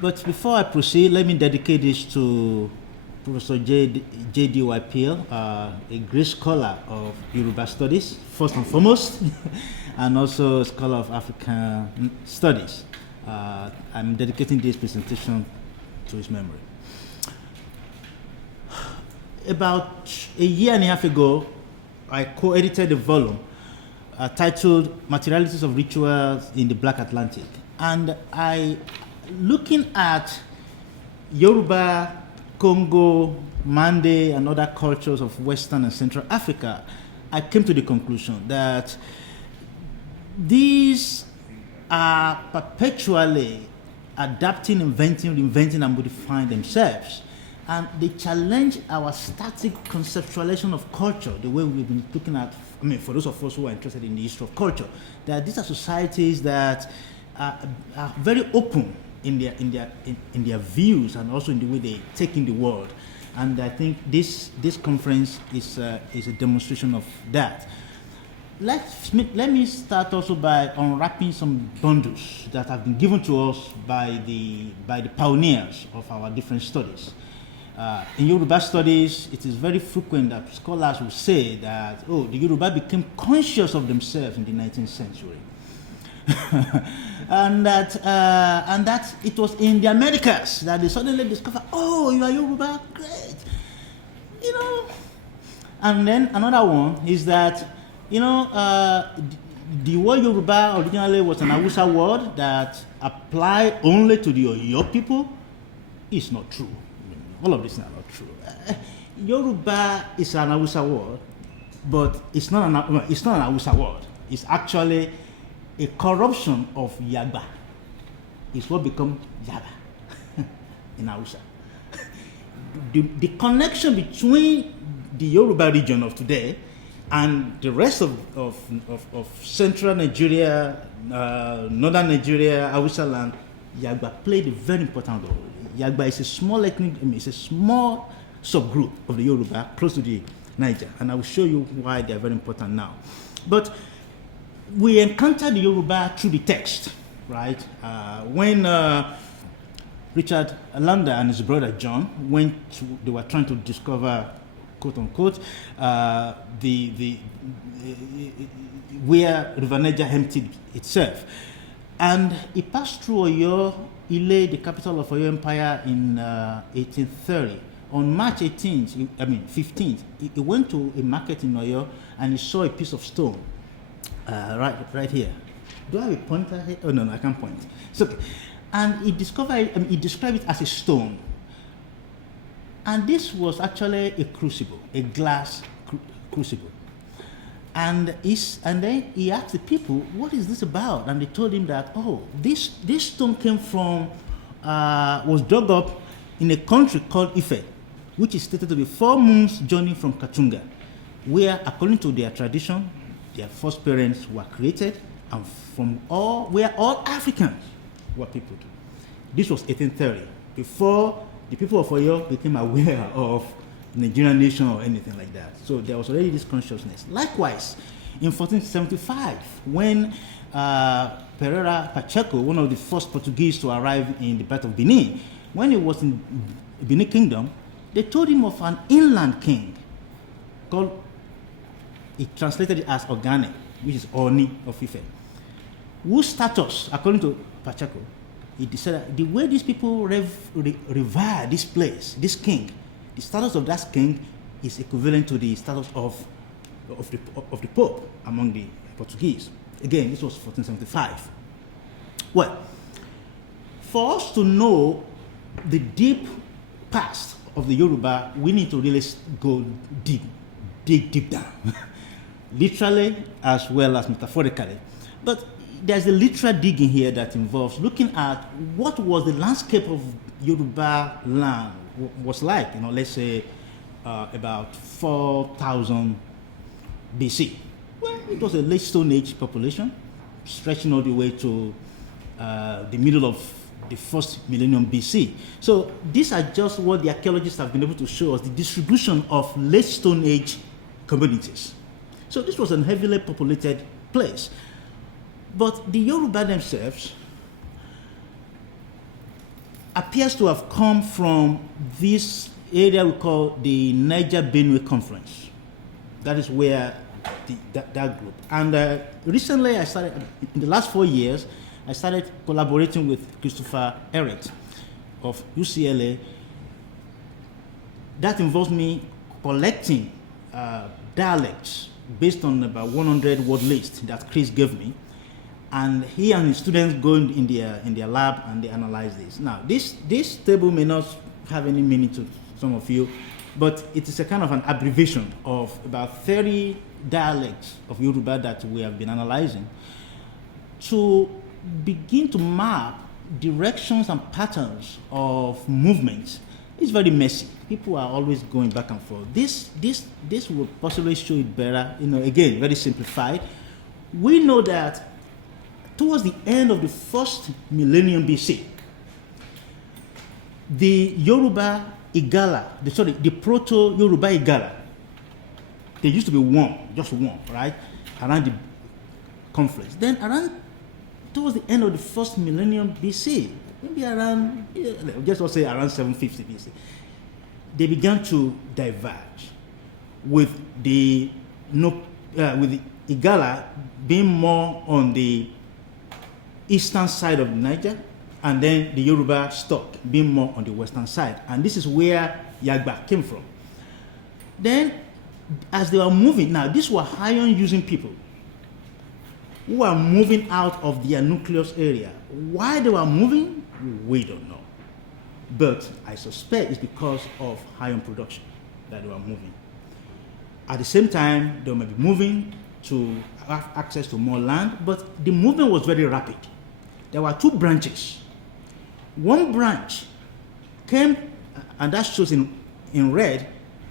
But before I proceed, let me dedicate this to Professor J.D.Y. Peel, a great scholar of Yoruba studies, first and foremost, and also a scholar of African studies. I'm dedicating this presentation to his memory. About a year and a half ago, I co-edited a volume titled Materialities of Rituals in the Black Atlantic. And looking at Yoruba, Congo, Mande, and other cultures of Western and Central Africa, I came to the conclusion that these are perpetually adapting, inventing, reinventing, and modifying themselves. And they challenge our static conceptualization of culture, the way we've been looking at, for those of us who are interested in the history of culture, that these are societies that are very open in their views and also in the way they take in the world. And I think this conference is a demonstration of that. Let me start also by unwrapping some bundles that have been given to us by the pioneers of our different studies. In Yoruba studies, it is very frequent that scholars will say that, the Yoruba became conscious of themselves in the 19th century. and that it was in the Americas that they suddenly discovered, you are Yoruba, great. And then another one is that, the word Yoruba originally was an Hausa word that applied only to the Oyo people. It's not true. All of these are not true. Yoruba is an Hausa word, but it's not an Hausa word. It's actually a corruption of Yagba. It's what become Yaba in Hausa. The connection between the Yoruba region of today and the rest of central Nigeria, northern Nigeria, Hausa land, Yagba played a very important role. Yagba is a small ethnic, it's a small subgroup of the Yoruba close to the Niger, and I will show you why they are very important now. But we encountered the Yoruba through the text, right? When Richard Landa and his brother John they were trying to discover, quote unquote, where River Niger emptied itself. And it passed through Oyo, Ile, the capital of Oyo Empire, in 1830. On March 15th, he went to a market in Oyo and he saw a piece of stone right here. Do I have a pointer here? Oh, no, I can't point. It's okay. And he described it as a stone. And this was actually a crucible, a glass crucible. And then he asked the people, what is this about? And they told him that, this stone came from, was dug up in a country called Ife, which is stated to be 4 months' journey from Kachunga, where, according to their tradition, their first parents were created, and where all Africans were people too. This was 1830, before the people of Oyo became aware of Nigerian nation or anything like that. So there was already this consciousness. Likewise, in 1475, when Pereira Pacheco, one of the first Portuguese to arrive in the Bight of Benin, when he was in Benin Kingdom, they told him of an inland king called, he translated it as Ogane, which is Oni of Ife, whose status, according to Pacheco, he decided the way these people revere this place, this king, the status of that king is equivalent to the status of the Pope among the Portuguese. Again, this was 1475. Well, for us to know the deep past of the Yoruba, we need to really go dig deep down, literally as well as metaphorically. But there's a literal digging here that involves looking at what was the landscape of Yoruba land was like, let's say about 4,000 BC. Well, it was a late Stone Age population, stretching all the way to the middle of the first millennium BC. So these are just what the archaeologists have been able to show us, the distribution of late Stone Age communities. So this was a heavily populated place. But the Yoruba themselves appears to have come from this area we call the Niger Benue Conference. That is where that group. And recently I started, in the last 4 years, I started collaborating with Christopher Ehret of UCLA. That involves me collecting dialects based on about 100 word list that Chris gave me. And he and his students go in their lab and they analyze this. Now, this table may not have any meaning to some of you, but it is a kind of an abbreviation of about 30 dialects of Yoruba that we have been analyzing to begin to map directions and patterns of movements. It's very messy. People are always going back and forth. This will possibly show it better. Again, very simplified. We know that towards the end of the first millennium BC, the Yoruba Igala, the Proto-Yoruba Igala, they used to be just one, right, around the confluence. Then towards the end of the first millennium BC, maybe around, just say around 750 BC, they began to diverge, with the Igala being more on the eastern side of Niger, and then the Yoruba stock being more on the western side. And this is where Yagba came from. Then, as they were moving, now these were iron-using people who were moving out of their nucleus area. Why they were moving, we don't know. But I suspect it's because of iron production that they were moving. At the same time, they might be moving to have access to more land, but the movement was very rapid. There were two branches. One branch came, and that shows in red,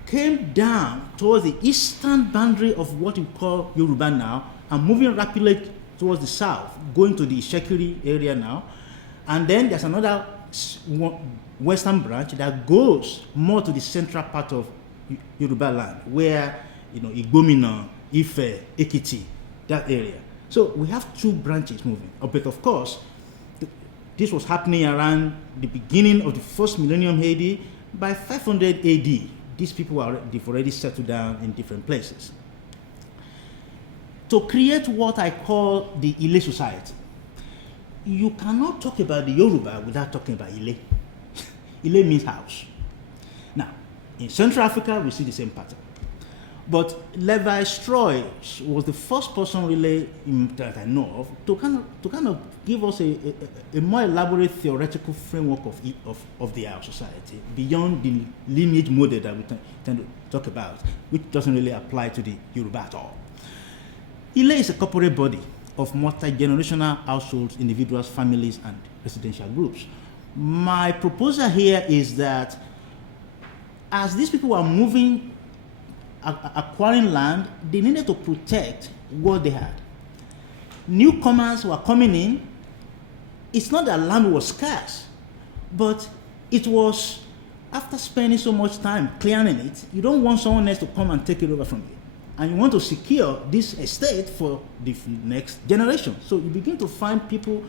came down towards the eastern boundary of what we call Yoruba now, and moving rapidly towards the south, going to the Shekiri area now. And then there's another western branch that goes more to the central part of Yoruba land, where, Igbomina, Ife, Ekiti, that area. So we have two branches moving. But of course, this was happening around the beginning of the first millennium AD. By 500 AD, these people they've already settled down in different places. To create what I call the Ile society, you cannot talk about the Yoruba without talking about Ile. Ile means house. Now, in Central Africa, we see the same pattern. But Levi Strauss was the first person really that I know of to kind of give us a more elaborate theoretical framework of the our society beyond the lineage model that we tend to talk about, which doesn't really apply to the Yoruba at all. Ile is a corporate body of multi-generational households, individuals, families, and residential groups. My proposal here is that as these people were moving, acquiring land, they needed to protect what they had. Newcomers were coming in. It's not that land was scarce, but it was, after spending so much time clearing it, you don't want someone else to come and take it over from you. And you want to secure this estate for the next generation. So you begin to find people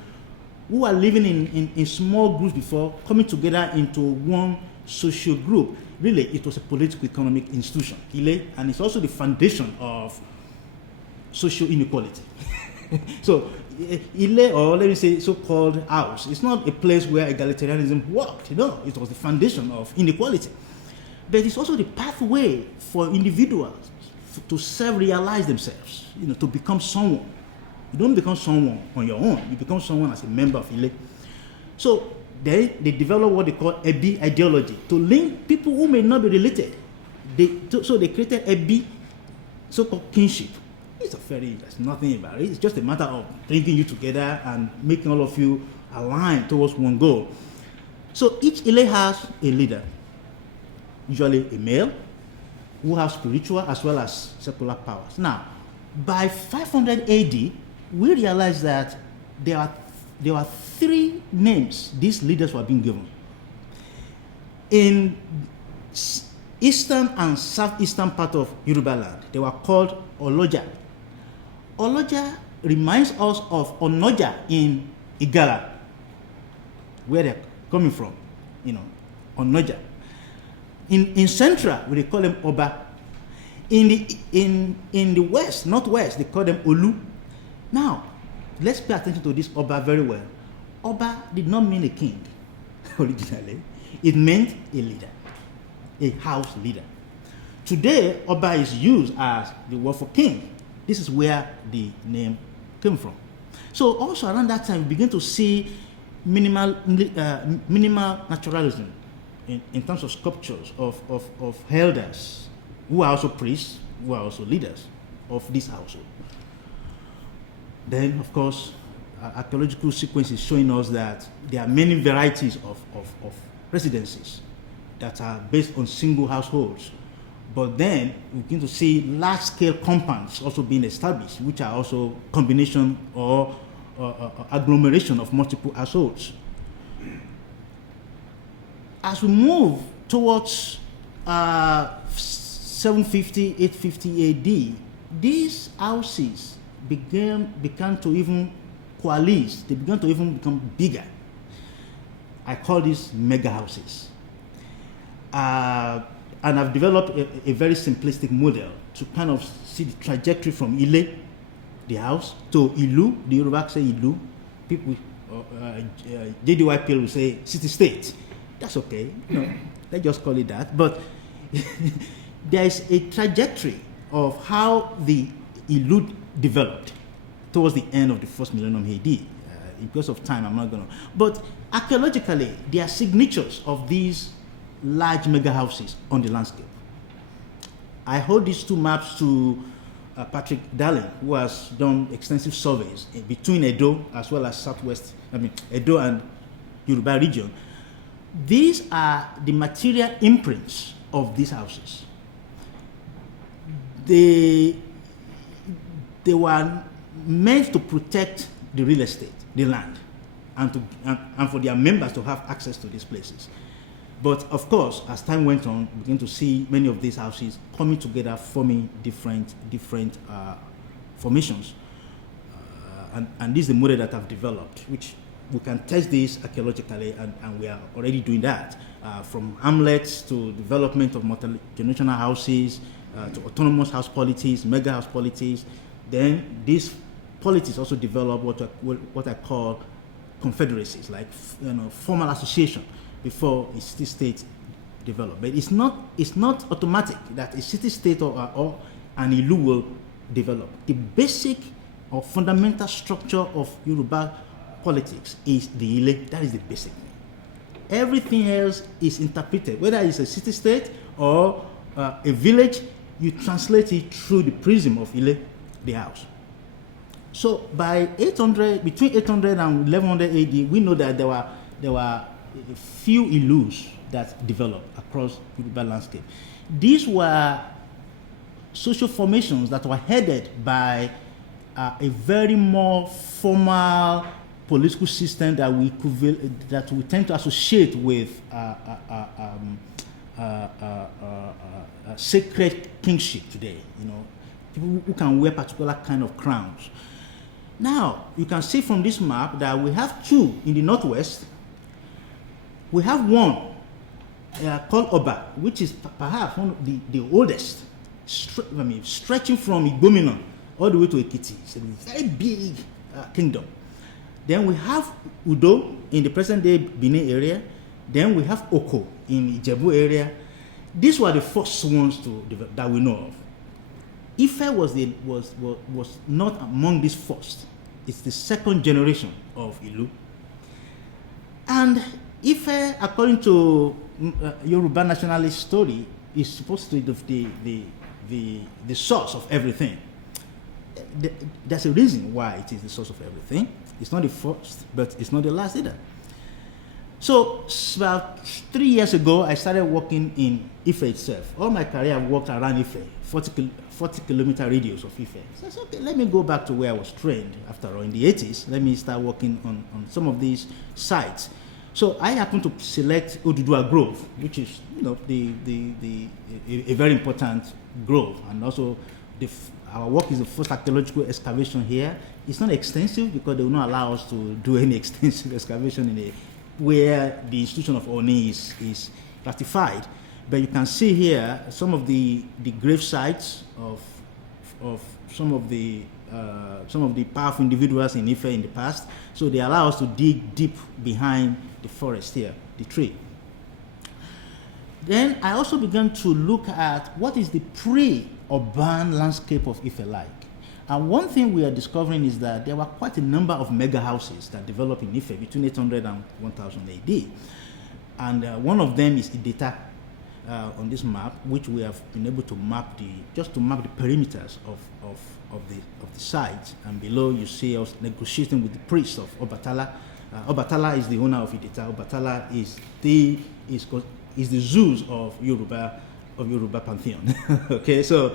who are living in small groups before, coming together into one social group. Really, it was a political economic institution, Ile, and it's also the foundation of social inequality. So, Ile, or let me say so-called house, it's not a place where egalitarianism worked. It was the foundation of inequality. But it's also the pathway for individuals to self-realize themselves, to become someone. You don't become someone on your own, you become someone as a member of Ile. So, they developed what they call Ebi ideology to link people who may not be related. So they created Ebi, so-called kinship. There's nothing about it. It's just a matter of bringing you together and making all of you align towards one goal. So each Ile has a leader, usually a male, who has spiritual as well as secular powers. Now, by 500 AD, we realized that there were three names these leaders were being given. In eastern and southeastern part of Yoruba land, they were called Oloja. Oloja reminds us of Onoja in Igala, where they're coming from. on Niger. In Central, we call them Oba. In the West, Northwest, they call them Olu. Now, let's pay attention to this Oba very well. Oba did not mean a king originally. It meant a leader, a house leader. Today, Oba is used as the word for king. This is where the name came from. So also around that time, we begin to see minimal naturalism in terms of sculptures of elders who are also priests, who are also leaders of this household. Then, of course, archaeological sequence is showing us that there are many varieties of residences that are based on single households. But then we begin to see large-scale compounds also being established, which are also combination or agglomeration of multiple households. As we move towards 750, 850 AD, these houses began to even coalesce. They began to even become bigger. I call these mega houses. And I've developed a very simplistic model to kind of see the trajectory from Ile, the house, to Ilu. The Yoruba say Ilu. People, JDYPL will say city-state. That's okay. Let's just call it that. But there is a trajectory of how the Ilu developed towards the end of the first millennium AD. Because of time, I'm not going to. But archaeologically, there are signatures of these large mega houses on the landscape. I hold these two maps to Patrick Darling, who has done extensive surveys between Edo as well as Edo and Yoruba region. These are the material imprints of these houses. They were meant to protect the real estate, the land, and for their members to have access to these places. But of course, as time went on, we began to see many of these houses coming together, forming different formations. And this is the model that I've developed, which we can test this archaeologically, and we are already doing that, from hamlets to development of multi-generational houses, to autonomous house polities, mega house polities. Then these polities also develop what I call confederacies, like formal association, before a city-state develop. But it's not automatic that a city-state or an Ilu will develop. The basic or fundamental structure of Yoruba politics is the Ile. That is the basic thing. Everything else is interpreted, whether it's a city-state or a village, you translate it through the prism of Ile, the house. So by between 800 and 1100 AD, we know that there were a few Ilus that developed across Yoruba landscape. These were social formations that were headed by a very more formal political system that we tend to associate with sacred kingship today. People who can wear particular kind of crowns. Now you can see from this map that we have two in the northwest. We have one called Oba, which is perhaps one of the oldest, stretching from Igbominan all the way to Ekiti. It's a very big kingdom. Then we have Udo in the present-day Benin area. Then we have Oko in Ijebu area. These were the first ones to develop, that we know of. Ife was not among these first. It's the second generation of Ilu. And Ife, according to Yoruba nationalist story, is supposed to be the source of everything. There's a reason why it is the source of everything. It's not the first, but it's not the last either. So about 3 years ago, I started working in Ife itself. All my career, I've worked around Ife, 40 kilometer radius of Ife. So I said, okay, let me go back to where I was trained after all in the 80s. Let me start working on some of these sites. So I happened to select Odudua Grove, which is a very important grove, and also our work is the first archaeological excavation here. It's not extensive because they will not allow us to do any extensive excavation where the institution of Oni is ratified. But you can see here some of the grave sites of some of the powerful individuals in Ife in the past. So they allow us to dig deep behind the forest here, the tree. Then I also began to look at what is the pre-urban landscape of Ife like. And one thing we are discovering is that there were quite a number of mega houses that developed in Ife between 800 and 1000 AD. And one of them is Ideta on this map, which we have been able to map the perimeters of the site. And below you see us negotiating with the priest of Obatala. Obatala is the owner of Ideta. Obatala is the Zeus of Yoruba pantheon. Okay, so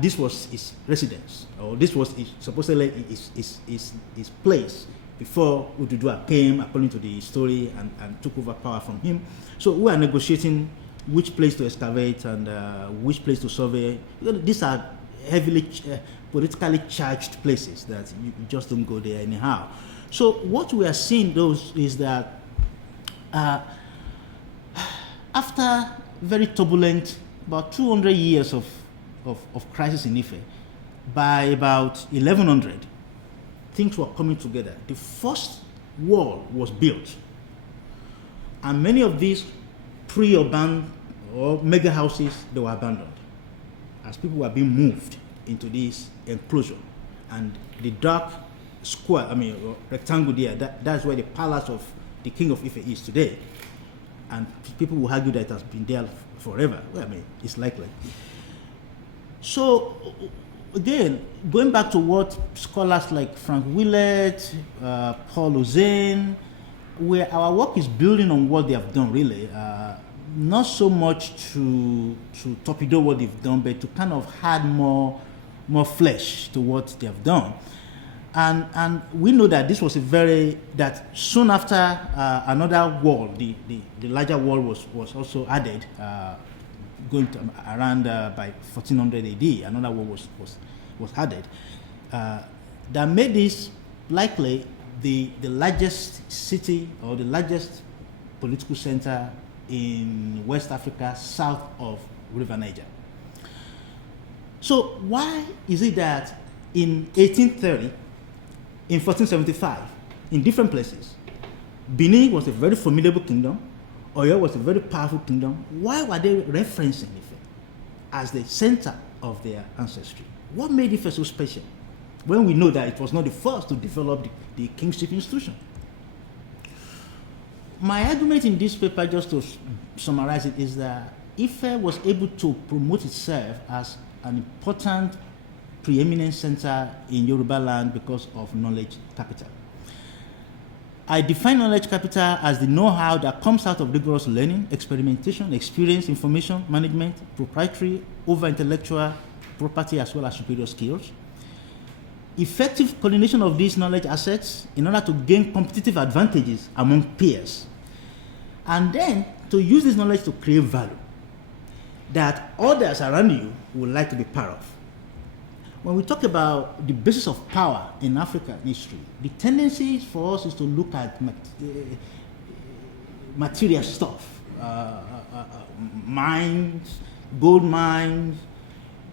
this was his residence, or this was supposedly his place before Ududua came, according to the story, and took over power from him. So we are negotiating which place to excavate and which place to survey. These are heavily politically charged places that you just don't go there anyhow. So what we are seeing is that after very turbulent, about 200 years of crisis in Ife, by about 1100, things were coming together. The first wall was built, and many of these pre-urban or mega houses, they were abandoned as people were being moved into this enclosure. And the dark square, rectangle there, that's where the palace of the king of Ife is today. And people will argue that it has been there forever. Well, it's likely. So, again, going back to what scholars like Frank Willett, Paul Ozane, where our work is building on what they have done, really, not so much to torpedo what they've done, but to kind of add more flesh to what they have done. And we know that this was that soon after another wall, the larger wall was also added, going to around by 1400 AD, another wall was added. That made this likely the largest city or the largest political center in West Africa, south of River Niger. So why is it that in 1830, in 1475, in different places, Benin was a very formidable kingdom, Oyo was a very powerful kingdom? Why were they referencing Ife as the center of their ancestry? What made Ife so special when we know that it was not the first to develop the kingship institution? My argument in this paper, just to summarize it, is that Ife was able to promote itself as an important preeminent center in Yoruba land because of knowledge capital. I define knowledge capital as the know-how that comes out of rigorous learning, experimentation, experience, information management, proprietary over intellectual property, as well as superior skills. Effective coordination of these knowledge assets in order to gain competitive advantages among peers. And then to use this knowledge to create value that others around you would like to be part of. When we talk about the basis of power in African history, the tendency for us is to look at material stuff, mines, gold mines,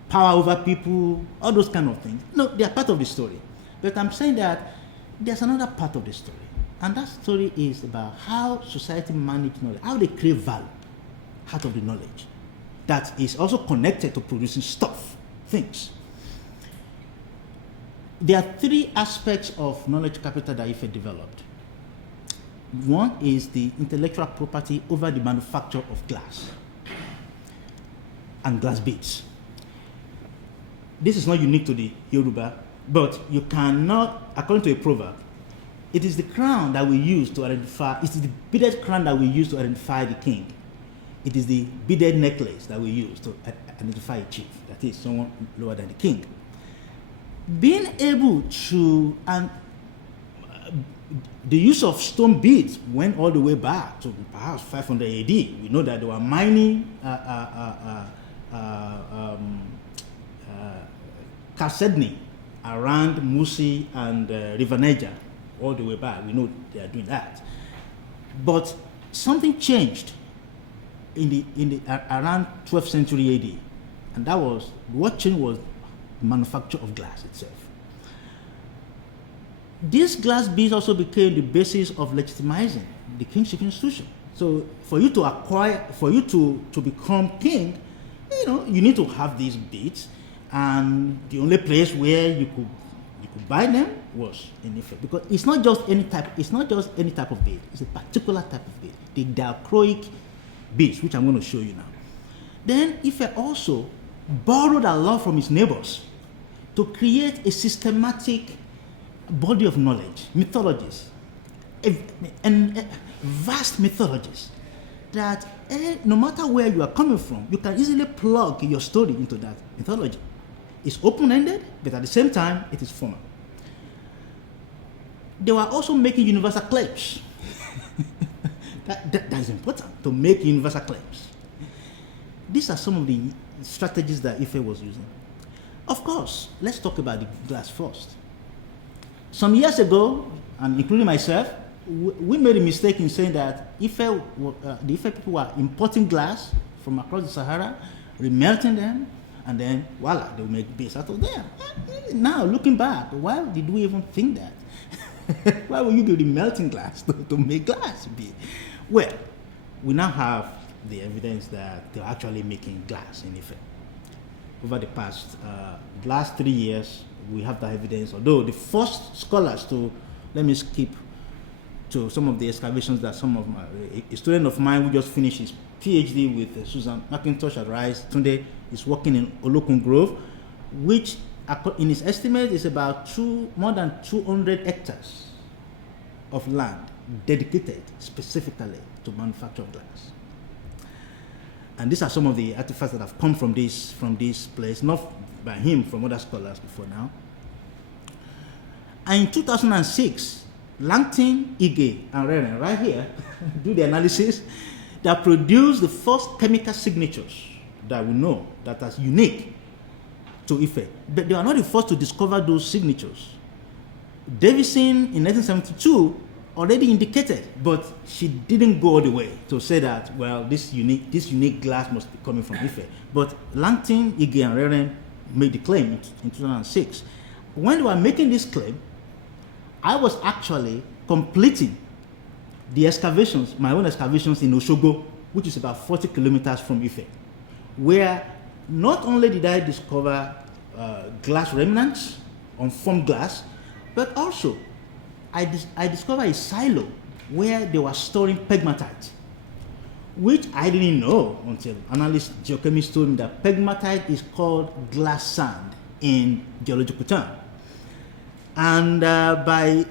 power over people, all those kind of things. No, they are part of the story. But I'm saying that there's another part of the story. And that story is about how society manage knowledge, how they create value out of the knowledge that is also connected to producing stuff, things. There are three aspects of knowledge capital that Ife developed. One is the intellectual property over the manufacture of glass and glass beads. This is not unique to the Yoruba, but you cannot, according to a proverb, it is the crown that we use to identify, it is the beaded crown that we use to identify the king. It is the beaded necklace that we use to identify a chief, that is someone lower than the king. Being able to, and the use of stone beads went all the way back to perhaps 500 AD. We know that they were mining Chalcedony around Musi and River Niger all the way back. We know they are doing that. But something changed around 12th century AD, and that was what changed was the manufacture of glass itself. This glass beads also became the basis of legitimizing the kingship institution. So for you to acquire, for you to become king, you need to have these beads, and the only place where you could buy them was in Ife, because it's not just any type of bead, it's a particular type of bead, the diachroic beads, which I'm going to show you now. Then Ife also borrowed a lot from his neighbors to create a systematic body of knowledge, mythologies, and vast mythologies that no matter where you are coming from, you can easily plug your story into that mythology. It's open-ended, but at the same time, it is formal. They were also making universal claims. that is important, to make universal claims. These are some of the strategies that Ife was using. Of course, let's talk about the glass first. Some years ago, and including myself, we made a mistake in saying that the Ife people were importing glass from across the Sahara, remelting them, and then voila, they will make beads out of them. Now, looking back, why did we even think that? Why would you be remelting glass to make glass bead? Well, we now have the evidence that they're actually making glass in Ife. Over the last 3 years, we have that evidence, although the first scholars let me skip to some of the excavations that a student of mine who just finished his PhD with Susan McIntosh at Rice, Tunde, is working in Olokun Grove, which in his estimate is about more than 200 hectares of land dedicated specifically to manufacture of glass. And these are some of the artifacts that have come from this place, not by him, from other scholars before now. And in 2006, Langton, Ige, and Rowlands, right here, do the analysis that produced the first chemical signatures that we know that are unique to Ife. But they are not the first to discover those signatures. Davison in 1972 already indicated, but she didn't go all the way to say that, well, this unique glass must be coming from Ife. But Langton, Ige, and Rowlands made the claim in 2006. When they were making this claim, I was actually completing the excavations, my own excavations in Osogbo, which is about 40 kilometers from Ife, where not only did I discover glass remnants, unformed glass, but also I discovered a silo where they were storing pegmatite, which I didn't know until analysts, geochemists told me that pegmatite is called glass sand in geological terms. And by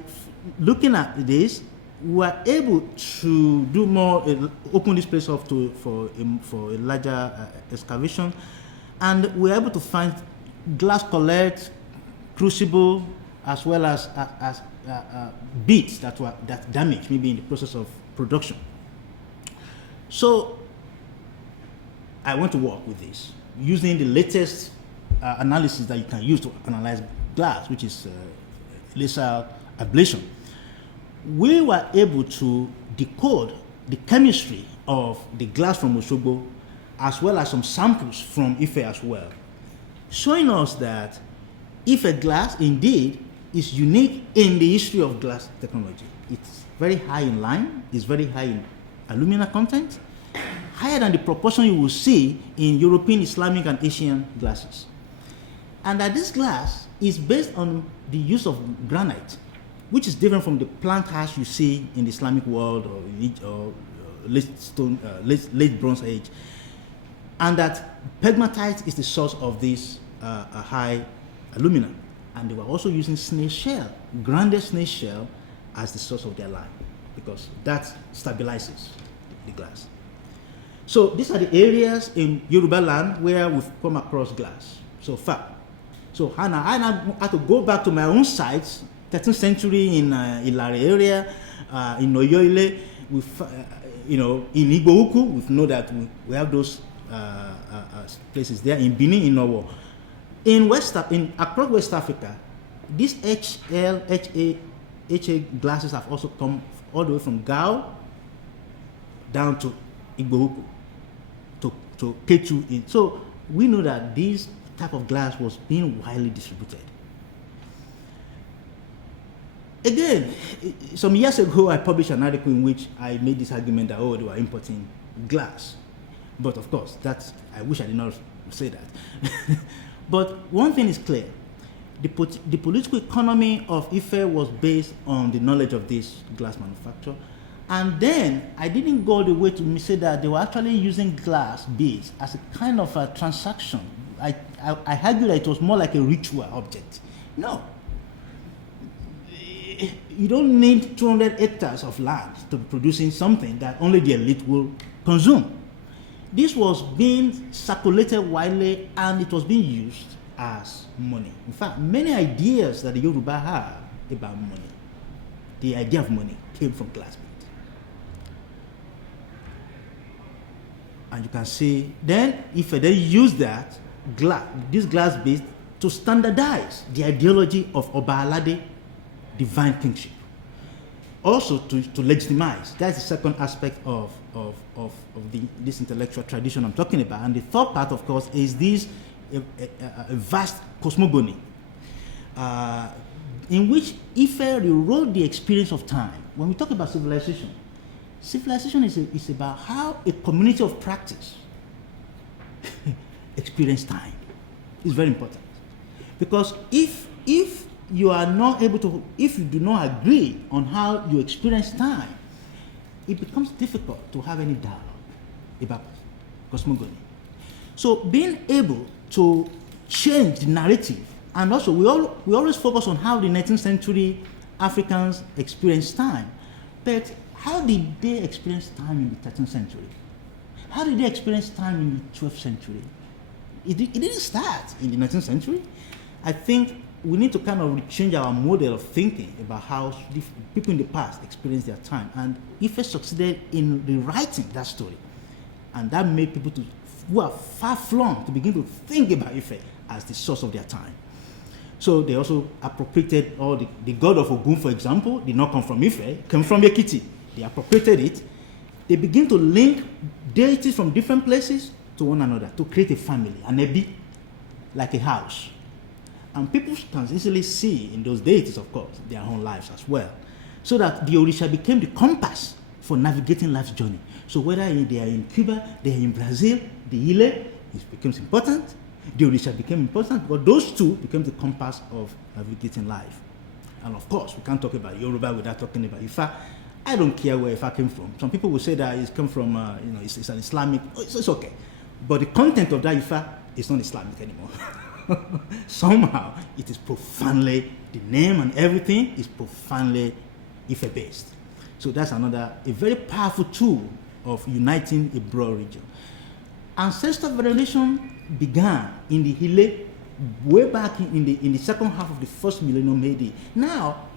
looking at this, we were able to do more, open this place up for a larger excavation, and we were able to find glass collet, crucible, as well as beads that damaged, maybe in the process of production. So I went to work with this using the latest analysis that you can use to analyze glass, which is laser ablation. We were able to decode the chemistry of the glass from Osogbo, as well as some samples from Ife as well, showing us that Ife glass indeed is unique in the history of glass technology. It's very high in lime, it's very high in alumina content, higher than the proportion you will see in European, Islamic, and Asian glasses. And that this glass is based on the use of granite, which is different from the plant ash you see in the Islamic world or late Bronze Age, and that pegmatite is the source of this high alumina. And they were also using snail shell, grounded snail shell, as the source of their lime, because that stabilizes the glass. So these are the areas in Yoruba land where we've come across glass so far. So I now had to go back to my own sites, 13th century in Ilare area, in Oyoile, in Igbo-Ukwu, we know that we have those places there, in Benin, in Owo. Across West Africa, these HA glasses have also come all the way from Gao down to Igbohuku, to Ketu. So we know that this type of glass was being widely distributed. Again, some years ago, I published an article in which I made this argument that, they were importing glass. But of course, I wish I did not say that. But one thing is clear. The political economy of Ife was based on the knowledge of this glass manufacture. And then I didn't go the way to say that they were actually using glass beads as a kind of a transaction. I argued that it was more like a ritual object. No. You don't need 200 hectares of land to be producing something that only the elite will consume. This was being circulated widely and it was being used as money. In fact, many ideas that the Yoruba have about money, the idea of money came from glass beads. And you can see, then if I then use that, this glass beads to standardize the ideology of Oba-Alade, divine kingship. Also to legitimize. That's the second aspect of this intellectual tradition I'm talking about. And the third part, of course, is this a vast cosmogony in which Ife rewrote the experience of time. When we talk about civilization, civilization is about how a community of practice experience time. It's very important. Because if you are not able to, if you do not agree on how you experience time, it becomes difficult to have any dialogue about cosmogony. So being able to change the narrative, and also we always focus on how the 19th century Africans experienced time, but how did they experience time in the 13th century? How did they experience time in the 12th century? It didn't start in the 19th century. I think we need to kind of change our model of thinking about how people in the past experienced their time. And Ife succeeded in rewriting that story. And that made people who are far-flung to begin to think about Ife as the source of their time. So they also appropriated the god of Ogun, for example, did not come from Ife, it came from Ekiti. They appropriated it. They begin to link deities from different places to one another to create a family, an ebi, like a house. And people can easily see in those deities, of course, their own lives as well. So that the Orisha became the compass for navigating life's journey. So whether they are in Cuba, they are in Brazil, the Ile, it becomes important. The Orisha became important, but those two became the compass of navigating life. And of course, we can't talk about Yoruba without talking about Ifa. I don't care where Ifa came from. Some people will say that it's come from, it's an Islamic, it's okay. But the content of that Ifa is not Islamic anymore. Somehow, it is profoundly, the name and everything is profoundly Ife-based. So that's a very powerful tool of uniting a broad region. Ancestor veneration began in the Ile way back in the second half of the first millennium AD. Now,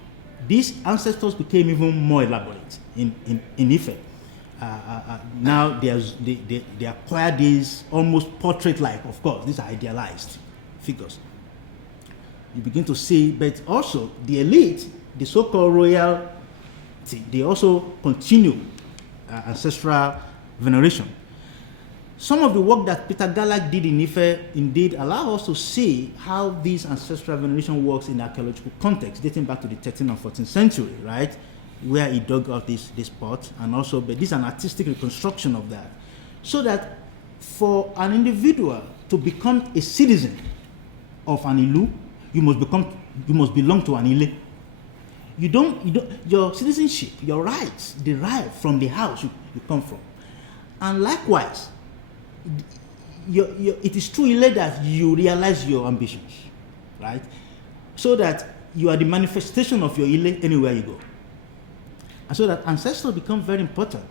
these ancestors became even more elaborate in Ife. Now they acquire these almost portrait-like, of course, these are idealized figures. You begin to see, but also the elite, the so-called royalty, they also continue ancestral veneration. Some of the work that Peter Gallagher did in Ife indeed allow us to see how this ancestral veneration works in archaeological context, dating back to the 13th and 14th century, right? Where he dug out this spot, and also, but this is an artistic reconstruction of that. So that for an individual to become a citizen of an Ilu, you must belong to an Ile. Your citizenship, your rights derive from the house you come from. And likewise, it is through Ile that you realize your ambitions, right? So that you are the manifestation of your Ile anywhere you go. And so that ancestors become very important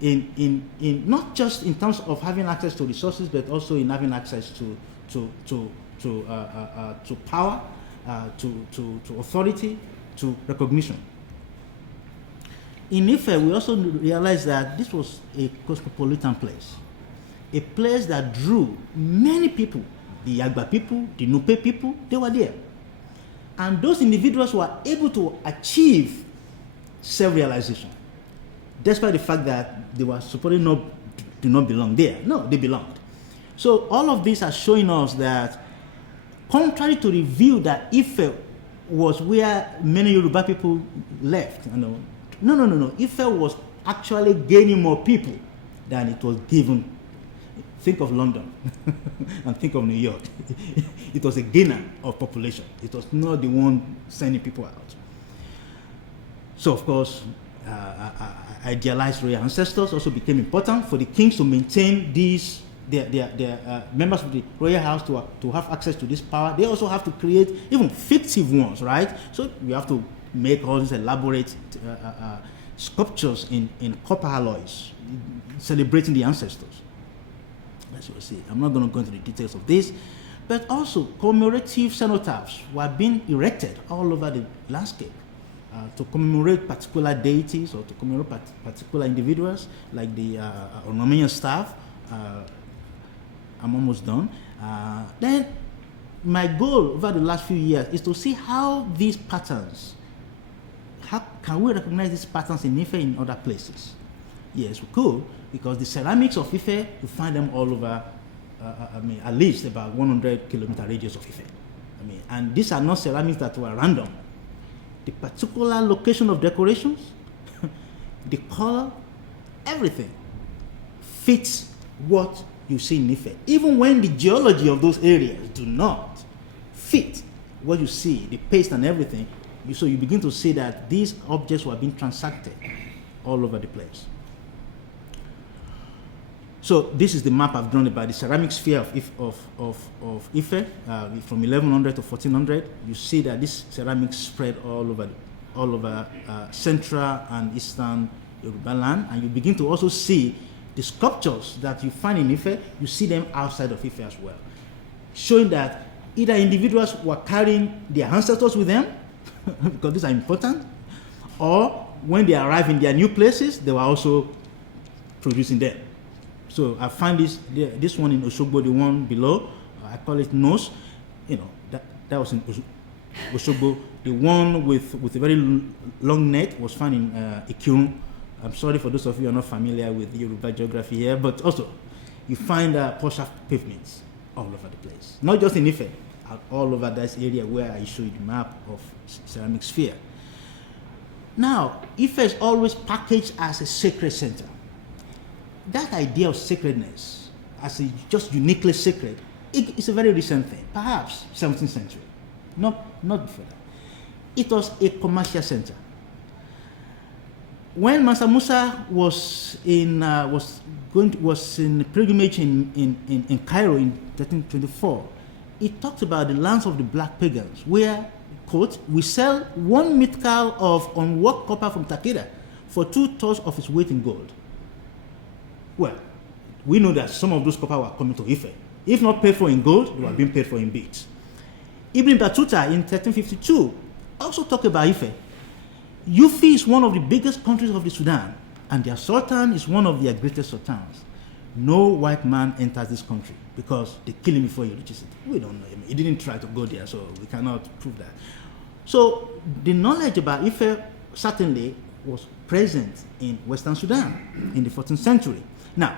in not just in terms of having access to resources, but also in having access to power, to authority, to recognition. In Ife, we also realized that this was a cosmopolitan place, a place that drew many people. The Yagba people, the Nupe people, they were there. And those individuals were able to achieve self-realization. despite the fact that they were supposedly do not belong there. No, they belonged. So all of these are showing us that, contrary to the view that Ife was where many Yoruba people left, no. Ife was actually gaining more people than it was given. Think of London and think of New York. It was a gainer of population. It was not the one sending people out. So, of course, idealized royal ancestors also became important for the kings to maintain these, their members of the royal house to have access to this power. They also have to create even fictive ones, right? So you have to make all these elaborate sculptures in copper alloys, celebrating the ancestors. As you will see, I'm not going to go into the details of this, but also commemorative cenotaphs were being erected all over the landscape to commemorate particular deities or to commemorate particular individuals, like the Romanian staff. I'm almost done. Then my goal over the last few years is to see how these patterns, how can we recognize these patterns in Ife in other places? Yes, we could, because the ceramics of Ife, you find them all over, at least about 100-kilometer radius of Ife. And these are not ceramics that were random. The particular location of decorations, the color, everything fits what you see in Ife. Even when the geology of those areas do not fit what you see, the paste and everything, so you begin to see that these objects were being transacted all over the place. So this is the map I've drawn about the ceramic sphere of Ife, from 1100 to 1400. You see that this ceramics spread all over central and eastern Yoruba land, and you begin to also see the sculptures that you find in Ife. You see them outside of Ife as well, showing that either individuals were carrying their ancestors with them, because these are important, or when they arrive in their new places, they were also producing them. So I find this one in Osogbo, the one below, I call it nose. That was in Osogbo. The one with a very long neck was found in Ikirun. I'm sorry for those of you who are not familiar with Yoruba geography here, but also you find portia pavements all over the place. Not just in Ife, all over this area where I show you the map of ceramic sphere. Now, Ife is always packaged as a sacred center. That idea of sacredness as just uniquely sacred, it's a very recent thing, perhaps 17th century, not before that. It was a commercial center. When Mansa Musa was in pilgrimage in Cairo in 1324, he talked about the lands of the black pagans, where, quote, we sell 1 mitkal of unworked copper from Takeda for 2/3 of its weight in gold. Well, we know that some of those copper were coming to Ife. If not paid for in gold, they were being paid for in beads. Ibn Battuta in 1352 also talked about Ife. Yufi is one of the biggest countries of the Sudan, and their sultan is one of their greatest sultans. No white man enters this country because they kill him before he reaches it. We don't know him. He didn't try to go there, so we cannot prove that. So the knowledge about Ife certainly was present in Western Sudan in the 14th century. Now,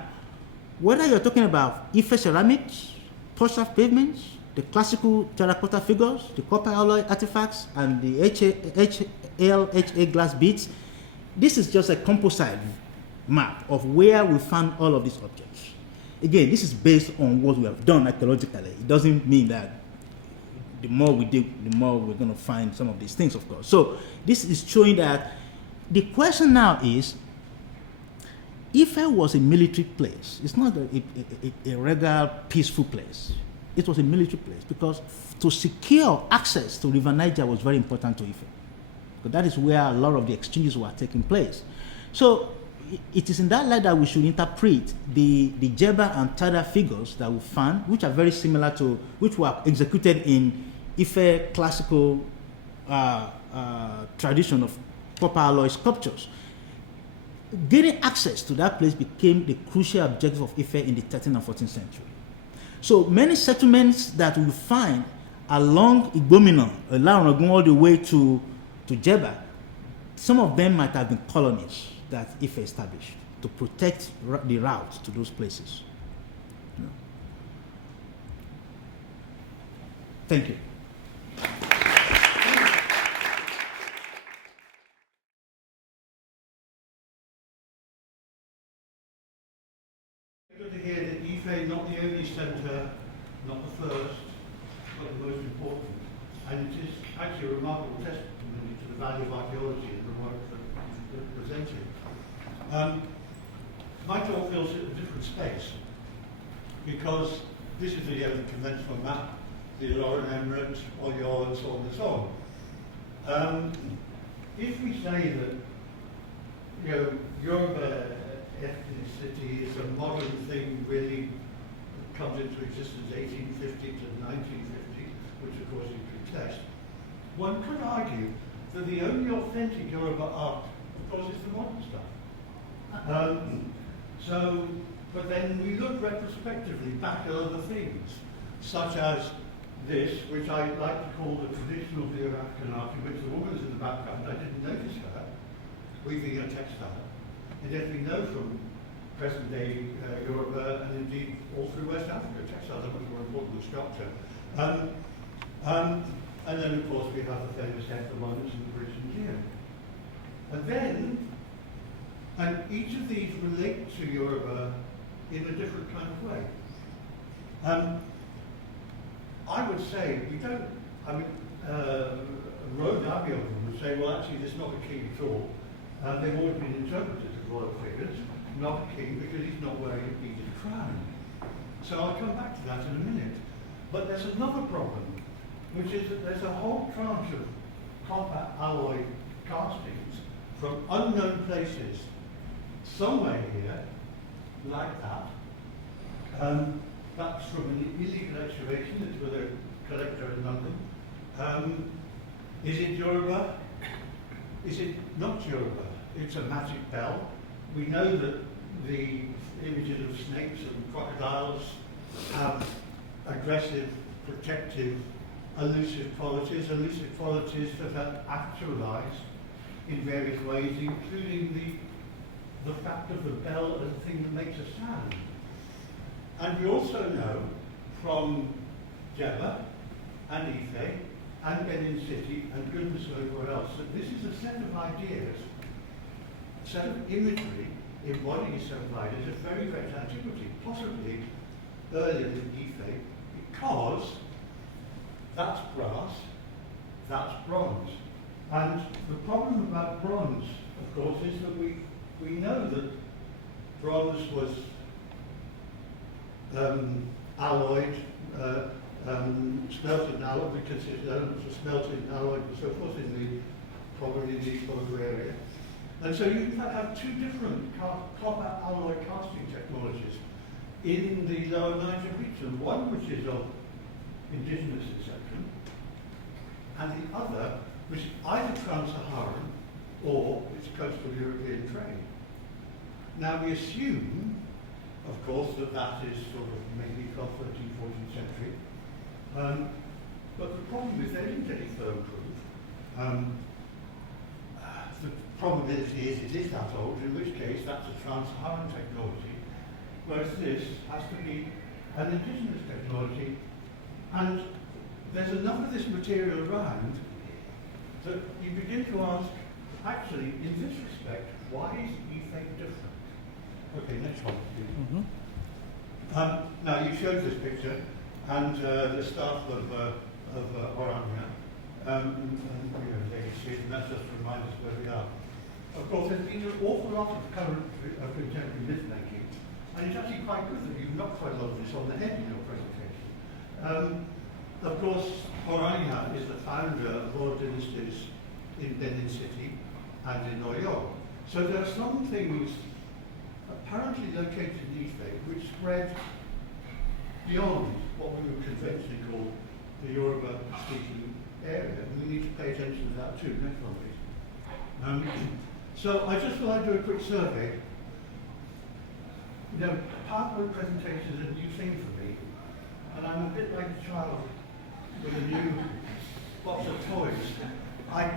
whether you're talking about Ife ceramics, portia pavements, the classical terracotta figures, the copper alloy artifacts, and the HA glass beads, this is just a composite map of where we found all of these objects. Again, this is based on what we have done archaeologically. It doesn't mean that the more we dig, the more we're going to find some of these things, of course. So this is showing that the question now is, Ife was a military place. It's not a regular peaceful place. It was a military place because to secure access to River Niger was very important to Ife. But that is where a lot of the exchanges were taking place. So it is in that light that we should interpret the Jeba and Tada figures that we found, which are very similar to, which were executed in Ife classical tradition of copper alloy sculptures. Getting access to that place became the crucial objective of Ife in the 13th and 14th century. So many settlements that we find along Igbomina, along all the way to Jeba, some of them might have been colonies that Ife established to protect the route to those places. You know. Thank you. Good to hear that Ife, not the only centre, not the first, but the most important. And it is actually a remarkable testimony to the value of archaeology and the work that is presented. My talk feels at a different space, because this is the conventional map, the Loran Emirate, Oyo, and so on and so on. If we say that, Yoruba ethnicity is a modern thing, really comes into existence 1850 to 1950, which of course you contest, one could argue that the only authentic Yoruba art, of course, is the modern stuff. But then we look retrospectively back at other things, such as this, which I like to call the traditional view of African art, in which the woman is in the background. I didn't notice her weaving a textile. And yet we know from present-day Yoruba, and indeed all through West Africa, textiles are much more important than sculpture. And then, of course, we have the famous Ephemerons in the British Museum. And each of these relate to Yoruba in a different kind of way. I would say we don't, Rowlands would say, well, actually, there's not a king at all. They've always been interpreted as royal figures, not a king because he's not wearing a beaded crown. So I'll come back to that in a minute. But there's another problem, which is that there's a whole tranche of copper alloy castings from unknown places, somewhere here, like that. That's from an illegal excavation. It's with a collector in London. Is it Yoruba? Is it not Yoruba? It's a magic bell. We know that the images of snakes and crocodiles have aggressive, protective, elusive qualities that are actualized in various ways, including the fact of the bell as a thing that makes a sound. And we also know from Jebba and Ife and Benin City and goodness knows where else that this is a set of ideas, a set of imagery embodying a set of ideas of very great antiquity, possibly earlier than Ife, because that's brass, that's bronze. And the problem about bronze, of course, is that we know that bronze was alloyed, smelted and alloyed, we consider elements were smelted and alloyed and so forth in probably the Congo area. And so you in fact have two different copper alloy casting technologies in the lower Niger region, one which is of indigenous inception, and the other which is either trans-Saharan or it's coastal European trade. Now we assume, of course, that is sort of maybe 12th, 13th, 14th century. But the problem is there isn't any firm proof. The probability is it is that old, in which case that's a trans-Saharan technology, whereas this has to be an indigenous technology. And there's enough of this material around that you begin to ask, actually, in this respect, why is Ife different? Okay, next one, please. Now, you showed this picture, and the staff of Orania, and that's just to remind us where we are. Of course, there's been an awful lot of current contemporary myth-making, and it's actually quite good that you've knocked quite a lot of this on the head in your presentation. Of course, Orania is the founder of royal dynasties in Benin City and in Oyo. So there are some things apparently located in Ife which spread beyond what we would conventionally call the Yoruba-speaking area. And we need to pay attention to that too. Next one, please. So I just thought I'd do a quick survey. You know, PowerPoint presentations are a new thing for me, and I'm a bit like a child with a new box of toys.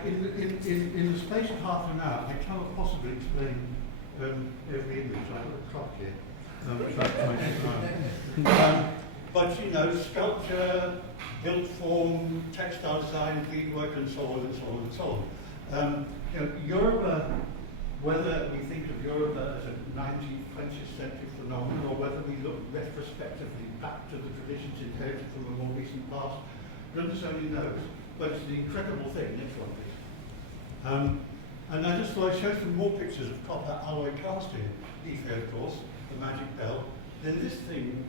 In the space of half an hour, I cannot possibly explain every image. I've got a clock here. But you know, sculpture, built form, textile design, beadwork, and so on and so on and so on. You know, Yoruba, whether we think of Yoruba as a 19th, 20th century phenomenon, or whether we look retrospectively back to the traditions inherited from a more recent past, goodness only knows. But it's an incredible thing. Next one, please. And I just thought I'd show some more pictures of copper alloy casting. Ife, of course, the magic bell. Then this thing,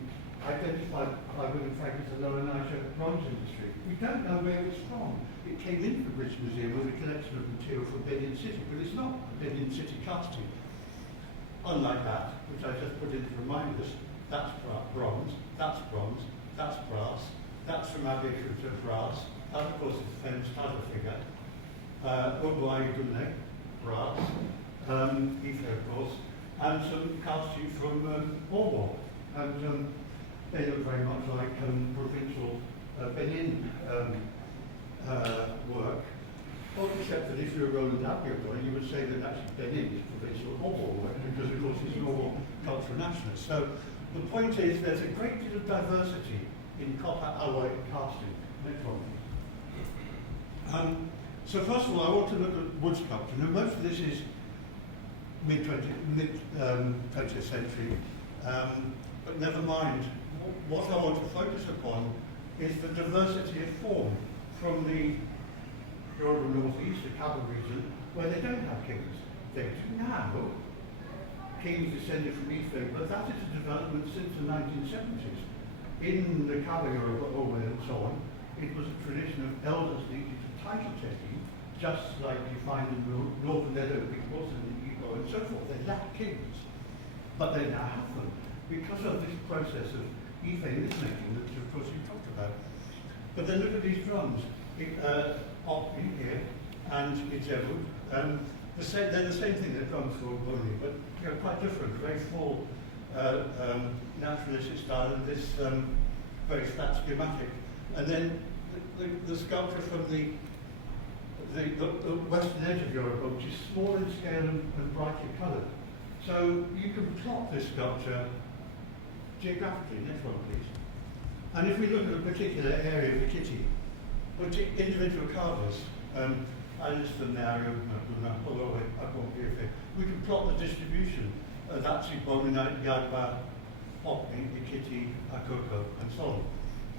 identified by wooden fragments of the Lower Niger bronze industry. We don't know where it's from. It came into the British Museum with a collection of material from Benin City, but it's not a Benin City casting. Unlike that, which I just put in to remind us, that's bronze, that's brass, that's from Abishu to brass, that of course is the famous title figure. Uguay Gune, brass, Ife of course, and some casting from Orbo. And they look very much like provincial Benin work, well, except that if you're a Rowland you would say that actually Benin is provincial Orbo work, because of course it's an Orbo cultural nationalist. So the point is there's a great deal of diversity in copper alloy casting. Next one. So first of all, I want to look at wood sculpture. Now most of this is mid-20th century, but never mind. What I want to focus upon is the diversity of form from the Yoruba northeast, the Kaaba region, where they don't have kings. They do now. Kings descended from Ife, but that is a development since the 1970s. In the Kaaba Yoruba, Owe and so on, it was a tradition of elders leading to title taking, just like you find in the Northern Edo peoples and the Igbo and so forth. They lack kings, but they now have them because of this process of Ife list making that, of course, you talked about. But then look at these drums. Op in here and Ijebu. They're the same thing, they're drums for Buni, but you know, quite different, very full naturalistic style, and this very flat schematic. And then the sculpture from the western edge of Europe, which is small in scale and brightly coloured. So you can plot this sculpture geographically. Next one, please. And if we look at a particular area of the kitty, individual carvers, I list them there, although I won't be here. We can plot the distribution. That's Ibomina, Yagba, Opni, Ikiti, Akoko, and so on.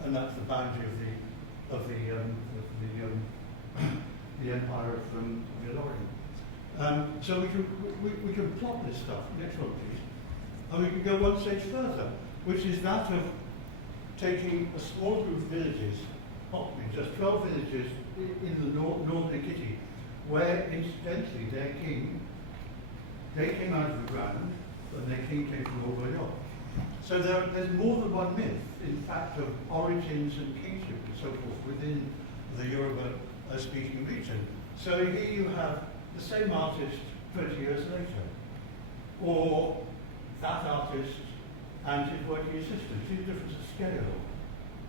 And that's the boundary of the empire of Ile-Ife. So we can plot this stuff. Next one, please. And we can go one stage further, which is that of taking a small group of villages, just 12 villages in the northern Ikiti, where incidentally their king, they came out of the ground, and their king came from Ogoyo. So there's more than one myth, in fact, of origins and kingship and so forth within the Yoruba-speaking region. So here you have the same artist 20 years later, or that artist and his working assistant, see the difference of scale,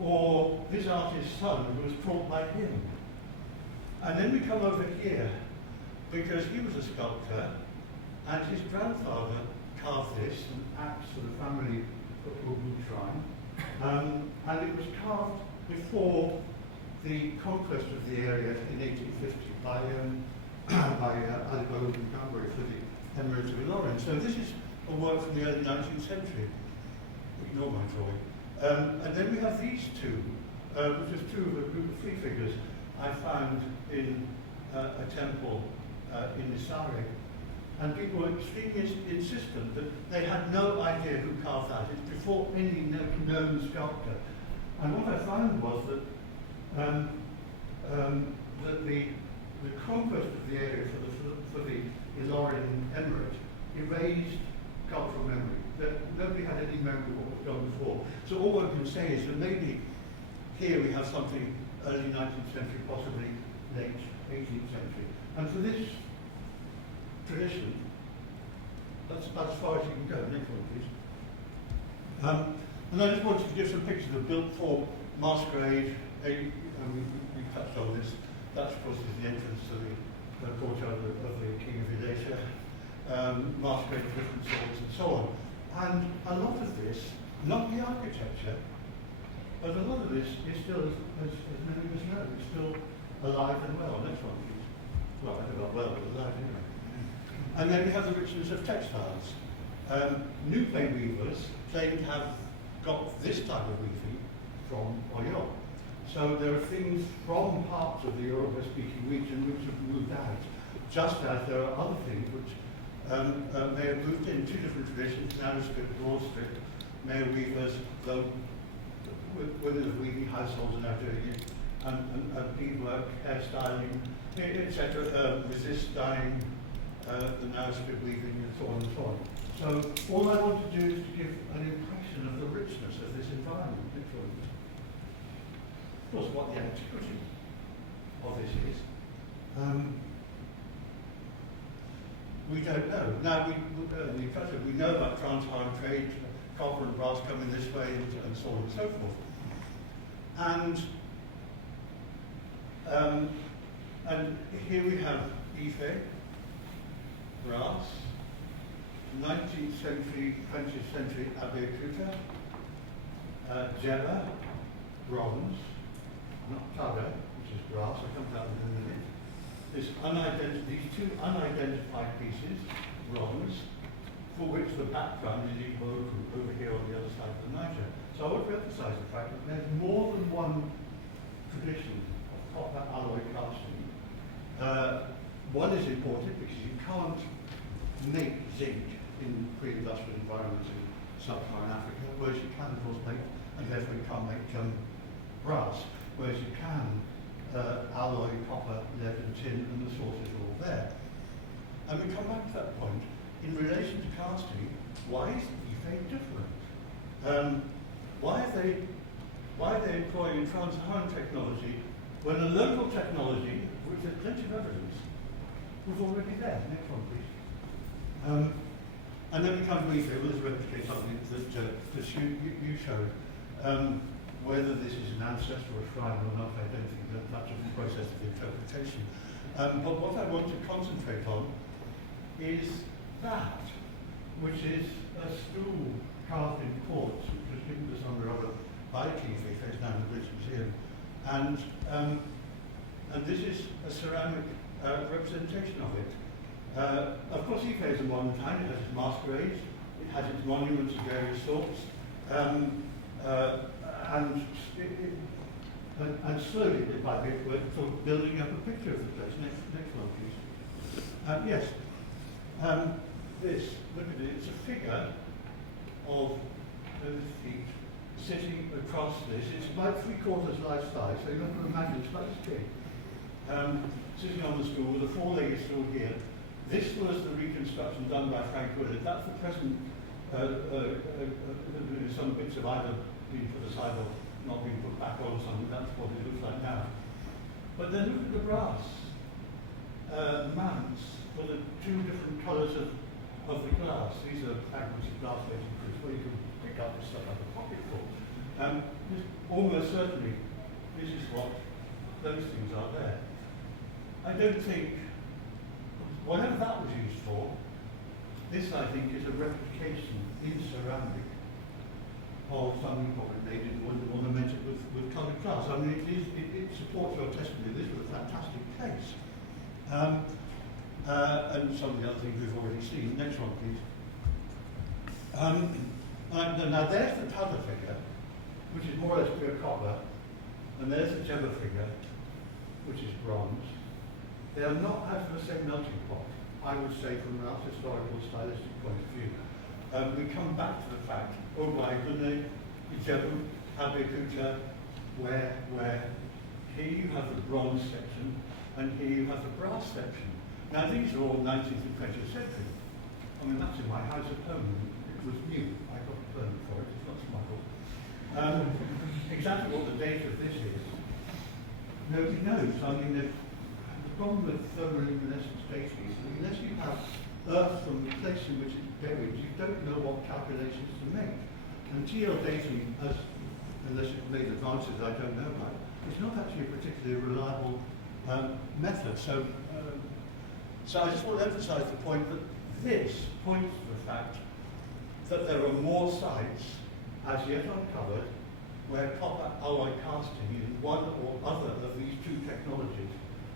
or this artist's son who was taught by him. And then we come over here, because he was a sculptor, and his grandfather carved this, an axe for the family of Ubu shrine, and it was carved before the conquest of the area in 1850 by Adibolo and Congo for the Emirate of Ile-Ife. So this is a work from the early 19th century. Ignore my drawing. And then we have these two, which is two of a group of three figures I found in a temple in Nisare. And people were extremely insistent that they had no idea who carved that. It's before any known sculptor. And what I found was that that the conquest of the area for the Ile-Ife Emirate erased cultural memory. That nobody had any memory of what was done before. So all one can say is that maybe here we have something early 19th century, possibly late 18th century. And for this tradition, that's about as far as you can go. Next one, please. And I just wanted to give some pictures of built form, masquerade. We touched on this. That, of course, is the entrance to the courtyard of the King of Ile-Ife. masquerade of different sorts and so on. And a lot of this, not the architecture, but a lot of this is still, as many of us know, is still alive and well. Next one, please. Well, I don't know well, but alive anyway. And then we have the richness of textiles. New clay weavers claim to have got this type of weaving from Oyo. So there are things from parts of the Yoruba-speaking region which have moved out, just as there are other things which may have moved in. Two different traditions, narrow strip, broad strip, male weavers, though women of weaving households are now doing it, and beadwork, hairstyling, etc., resist dyeing, the narrow strip weaving, and so on and so on. So all I want to do is to give an impression of the richness of this environment. Of course, what the antiquity of this is, we don't know. Now, we know about trans-Saharan trade, copper and brass coming this way, and so on and so forth. And here we have Ife, brass, 19th century, 20th century Abeokuta, Jella, bronze, not Tada, which is brass, I'll come to that in a minute. These two unidentified pieces, bronze, for which the background is Igbo over here on the other side of the Niger. So I want to emphasize the fact that there's more than one tradition of copper alloy casting. One is important because you can't make zinc in pre-industrial environments in sub-Saharan Africa, whereas you can, of course, make, and therefore you can't make brass, whereas you can alloy copper, lead and tin, and the sources are all there. And we come back to that point. In relation to casting, why is Ife different? Why are they employing trans-Saharan technology when a local technology, which there's plenty of evidence, was already there? Next one, please. And then we come to Ife. Well, let's replicate something that you showed. Whether this is an ancestral shrine or not, I don't think that much of the process of interpretation. But what I want to concentrate on is that, which is a stool carved in quartz, which was given to some Robert by Ife, it's now in the British Museum. And this is a ceramic representation of it. Of course, Ife is a modern town. It has its masquerades, it has its monuments of various sorts. And slowly, bit by bit, we're sort of building up a picture of the place. Next one, please. Yes. This, look at it, it's a figure of those feet sitting across this. It's about 3/4 life size, so you have to imagine it's about this big. Sitting on the stool with a four-legged stool here. This was the reconstruction done by Frank Willard. That's the present, some bits of either being put aside or not being put back on something. That's what it looks like now. But then look at the brass mounts for the two different colours of the glass. These are fragments of glass later where you can pick up this stuff like a pocket full. Almost certainly, this is what those things are there. I don't think, whatever that was used for, this I think is a replication in ceramic of something probably made it ornamented with coloured glass. I mean, it supports your testimony. This was a fantastic case. And some of the other things we've already seen. Next one, please. Now there's the Tada figure, which is more or less pure copper, and there's the Jebba figure, which is bronze. They are not out of the same melting pot, I would say, from an art historical stylistic point of view. We come back to the fact, oh my goodness, Ijebu, Abeokuta, where here you have the bronze section, and here you have the brass section. Now these are all 19th and 20th century. I mean, that's in my house at home. It was new. I got a permit for it. It's not smuggled. Exactly what the date of this is, nobody knows. I mean, the problem with thermoluminescence dating is that unless you have Earth from the place in which it's buried, you don't know what calculations to make. And TL dating, unless you've made advances I don't know about, is not actually a particularly reliable method. So I just want to emphasize the point that this points to the fact that there are more sites as yet uncovered where proper alloy casting in one or other of these two technologies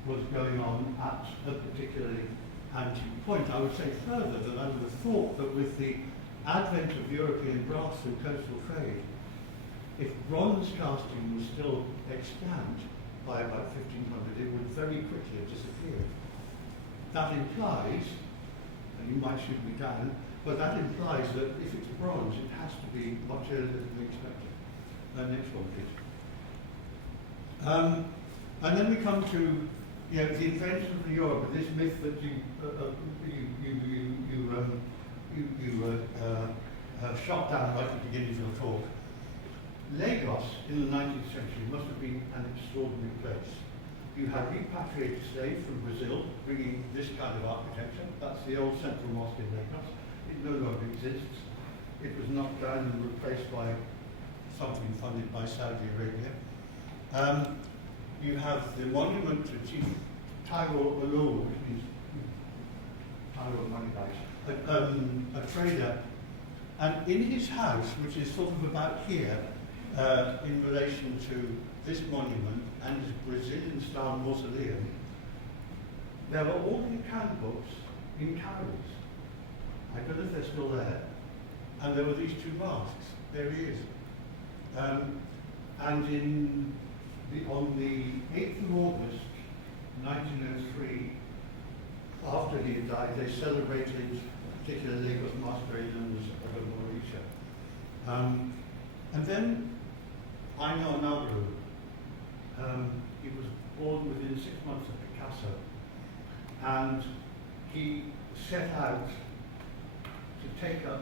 was going on at a particularly antique point. I would say further that I would have thought that with the advent of European brass and coastal trade, if bronze casting was still extant by about 1500, it would very quickly have disappeared. That implies, and you might shoot me down, but that implies that if it's bronze, it has to be much earlier than we expected. Next one, please. And then we come to the invention of the Yoruba, this myth that you shot down right at the beginning of your talk. Lagos in the 19th century must have been an extraordinary place. You had repatriated slaves from Brazil bringing this kind of architecture. That's the old central mosque in Lagos. It no longer exists. It was knocked down and replaced by something funded by Saudi Arabia. You have the monument to Chief Taiwo Olo, which means Taiwo money guys, a trader. And in his house, which is sort of about here, in relation to this monument and his Brazilian-style mausoleum, there were all the account books in cowries. I don't know if they're still there. And there were these two masks. There he is. And on the 8th of August, 1903, after he had died, they celebrated particular Lagos masquerade known as Mauritia. And then I know another. He was born within 6 months of Picasso, and he set out to take up.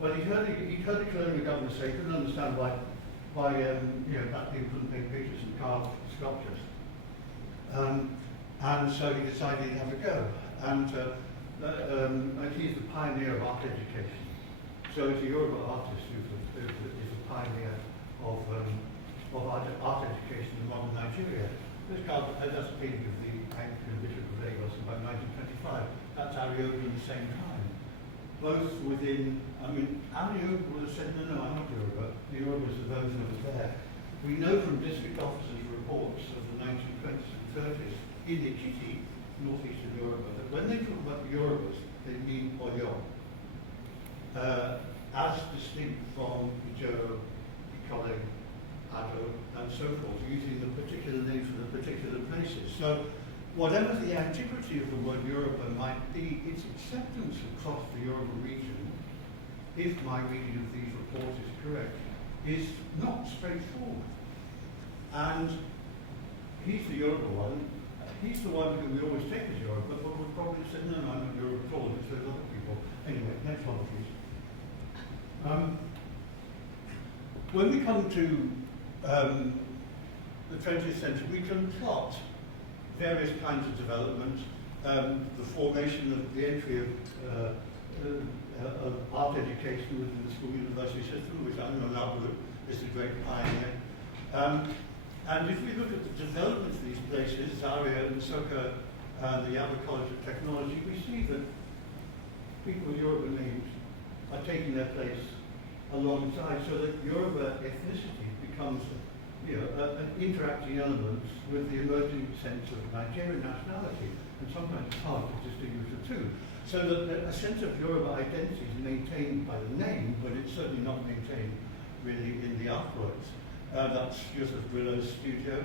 Well, he heard the colonial government say he couldn't understand why black people couldn't paint pictures and carve sculptures, and so he decided he'd have a go. And he's the pioneer of art education. So he's a Yoruba artist who is a pioneer of art education in modern Nigeria. This guy does a painting of the Anglican Bishop of Lagos in about 1925. That's Arioba at the same time. Both within, Arioba would have said, no, I'm not Yoruba. The Yoruba is the version of there. We know from district officers' reports of the 1920s and 30s in Ekiti, northeastern Yoruba, that when they talk about the Yorubas, they mean Oyo, as distinct from Ijo, Ikole, Ado, and so forth, using the particular names for the particular places. So, whatever the antiquity of the word Yoruba might be, its acceptance across the Yoruba region, if my reading of these reports is correct, is not straightforward. And he's the Yoruba one. He's the one who we always take as Yoruba, but we'll probably say, no, I'm not Yoruba at all, it's those other people. Anyway, next one, please. When we come to the 20th century, we can plot various kinds of development, the formation of the entry of art education within the school university system, which Unwrapping is the great pioneer. And if we look at the development of these places, Zaria and Soka and the Yaba College of Technology, we see that people with Yoruba names are taking their place alongside, so that Yoruba ethnicity becomes an interacting element with the emerging sense of Nigerian nationality, and sometimes it's hard to distinguish the two. So that a sense of Yoruba identity is maintained by the name, but it's certainly not maintained really in the afterwards. That's Joseph Grillo's studio.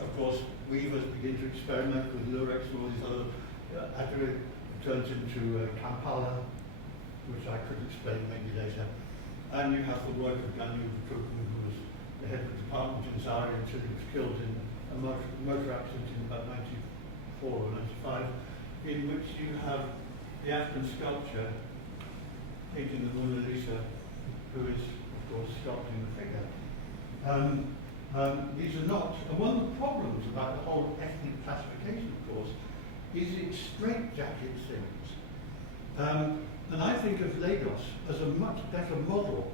Of course, weavers begin to experiment with lurex and all these other, after it turns into Kampala, which I could explain maybe later. And you have the work of Ganyu Butuku, who was the head of the department in Zaria until he was killed in a motor accident in about 94 or 95, in which you have the African sculpture painting the Mona Lisa, who is, of course, sculpting the figure. These are not, and one of the problems about the whole ethnic classification, of course, is it straitjackets things. And I think of Lagos as a much better model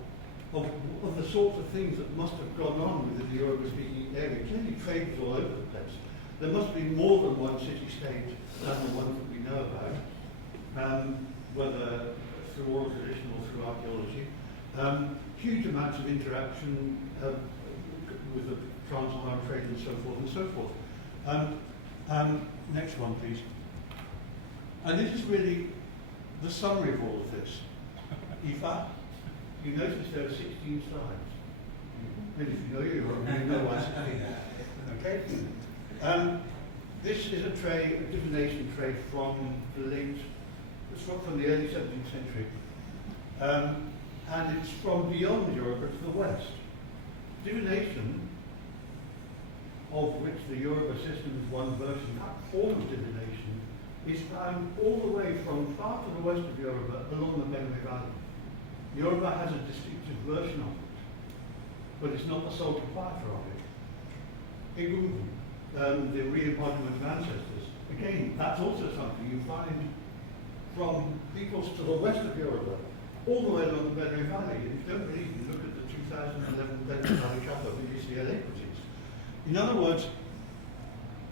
of the sorts of things that must have gone on within the Yoruba-speaking area. Clearly trade was all over the place. There must be more than one city-state than the ones that we know about. whether through oral tradition or through archaeology. Huge amounts of interaction with the trans-Saharan trade and so forth and so forth. Next one, please. And this is really the summary of all of this. Ifa, you notice there are 16 slides. And if you know Europe, you know why 16. Okay? This is a trade, a divination trade from the the early 17th century. And it's from beyond Europe to the west. Divination, of which the Yoruba system is one version, that form of divination is found all the way from far to the west of Yoruba along the Benue Valley. Yoruba has a distinctive version of it, but it's not the sole proprietor of it. Egungun, the re-embodiment of ancestors. Again, that's also something you find from peoples to the west of Yoruba, all the way along the Benue Valley. And if you don't believe me, look at the 2011 Benue Valley Kappa BBC iniquities. In other words,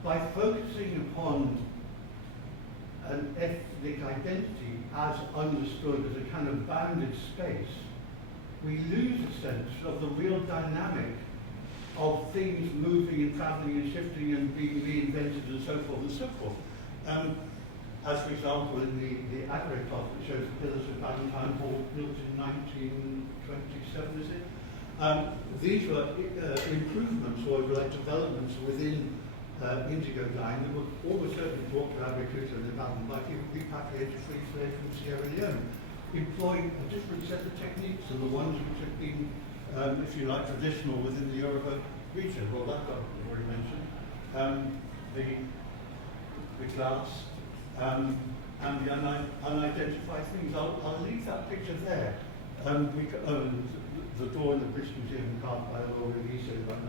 by focusing upon an ethnic identity as understood as a kind of bounded space, we lose a sense of the real dynamic of things moving and travelling and shifting and being reinvented and so forth and so forth. As for example, in the Agre plot that shows the pillars of Valentine Hall built in 1927, is it? These were improvements or like developments within indigo dyeing that were almost certainly brought to agriculture and development by people repatriated free slaves from Sierra Leone, employing a different set of techniques than the ones which have been, if you like, traditional within the Yoruba region. Well, that got already mentioned. The glass and the unidentified things. I'll leave that picture there. The door in the British Museum carved by Laura Redefining about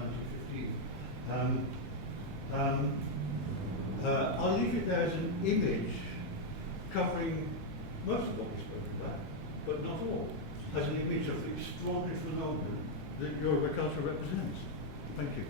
1915. I'll leave it there as an image covering most of what we spoke about, but not all, as an image of the extraordinary phenomenon that Yoruba culture represents. Thank you.